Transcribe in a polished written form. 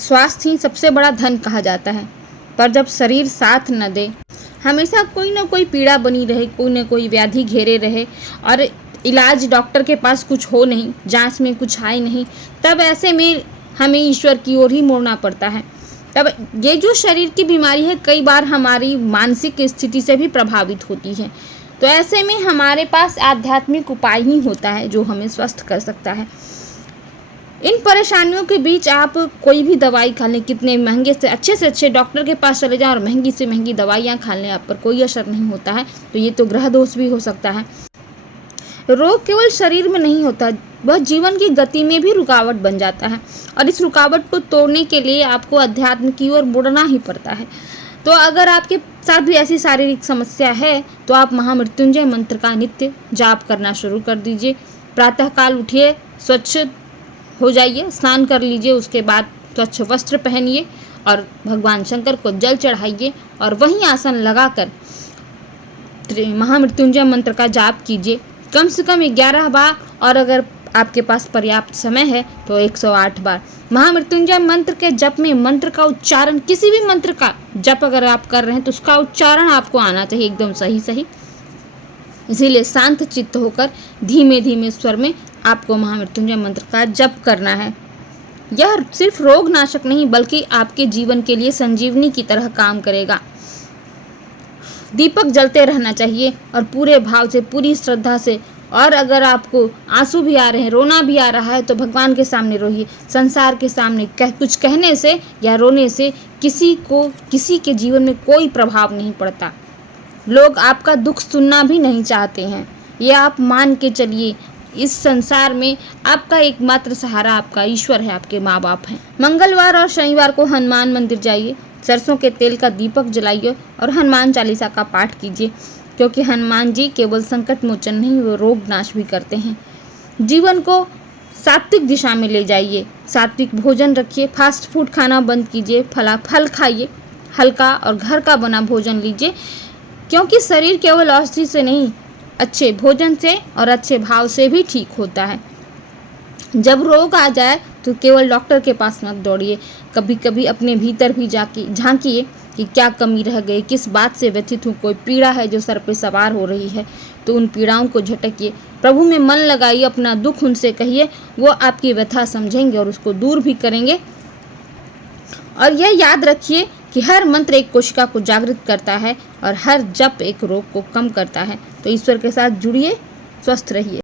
स्वास्थ्य ही सबसे बड़ा धन कहा जाता है, पर जब शरीर साथ न दे, हमेशा कोई ना कोई पीड़ा बनी रहे, कोई ना कोई व्याधि घेरे रहे और इलाज डॉक्टर के पास कुछ हो नहीं, जांच में कुछ आए नहीं, तब ऐसे में हमें ईश्वर की ओर ही मुड़ना पड़ता है। तब ये जो शरीर की बीमारी है कई बार हमारी मानसिक स्थिति से भी प्रभावित होती है, तो ऐसे में हमारे पास आध्यात्मिक उपाय ही होता है जो हमें स्वस्थ कर सकता है। इन परेशानियों के बीच आप कोई भी दवाई खा लें, कितने महंगे से अच्छे डॉक्टर के पास चले जाएं और महंगी से महंगी दवाइयाँ खा लें, आप पर कोई असर नहीं होता है, तो ये तो ग्रह दोष भी हो सकता है। रोग केवल शरीर में नहीं होता, वह जीवन की गति में भी रुकावट बन जाता है और इस रुकावट को तोड़ने के लिए आपको अध्यात्म की ओर मुड़ना ही पड़ता है। तो अगर आपके साथ भी ऐसी शारीरिक समस्या है तो आप महामृत्युंजय मंत्र का नित्य जाप करना शुरू कर दीजिए। प्रातःकाल उठिए, स्वच्छ हो जाइए, स्नान कर लीजिए, उसके बाद स्वच्छ वस्त्र पहनिए और भगवान शंकर को जल चढ़ाइए और वहीं आसन लगाकर महामृत्युंजय मंत्र का जाप कीजिए कम से कम 11 बार, और अगर आपके पास पर्याप्त समय है तो 108 बार। महामृत्युंजय मंत्र के जप में मंत्र का उच्चारण, किसी भी मंत्र का जप अगर आप कर रहे हैं तो उसका उच्चारण आपको आना चाहिए एकदम सही। इसीलिए शांत चित्त होकर धीमे धीमे स्वर में आपको महामृत्युंजय मंत्र का जप करना है। यह सिर्फ रोग नाशक नहीं बल्कि आपके जीवन के लिए संजीवनी की तरह काम करेगा। दीपक जलते रहना चाहिए और पूरे भाव से, पूरी श्रद्धा से, और अगर आपको आंसू भी आ रहे हैं, रोना भी आ रहा है तो भगवान के सामने रोइए। संसार के सामने कुछ कहने से या रोने से किसी के जीवन में कोई प्रभाव नहीं पड़ता। लोग आपका दुख सुनना भी नहीं चाहते हैं, ये आप मान के चलिए। इस संसार में आपका एकमात्र सहारा आपका ईश्वर है, आपके माँ बाप हैं। मंगलवार और शनिवार को हनुमान मंदिर जाइए, सरसों के तेल का दीपक जलाइए और हनुमान चालीसा का पाठ कीजिए, क्योंकि हनुमान जी केवल संकट मोचन नहीं, वो रोग नाश भी करते हैं। जीवन को सात्विक दिशा में ले जाइए, सात्विक भोजन रखिए, फास्ट फूड खाना बंद कीजिए, फल खाइए, हल्का और घर का बना भोजन लीजिए, क्योंकि शरीर केवल औषधि से नहीं, अच्छे भोजन से और अच्छे भाव से भी ठीक होता है। जब रोग आ जाए तो केवल डॉक्टर के पास मत दौड़िए, कभी कभी अपने भीतर भी जाके झांकिए कि क्या कमी रह गई, किस बात से व्यथित हूँ, कोई पीड़ा है जो सर पे सवार हो रही है, तो उन पीड़ाओं को झटकिए, प्रभु में मन लगाइए, अपना दुख उनसे कहिए, वो आपकी व्यथा समझेंगे और उसको दूर भी करेंगे। और यह याद रखिए कि हर मंत्र एक कोशिका को जागृत करता है और हर जप एक रोग को कम करता है। तो ईश्वर के साथ जुड़िए, स्वस्थ रहिए।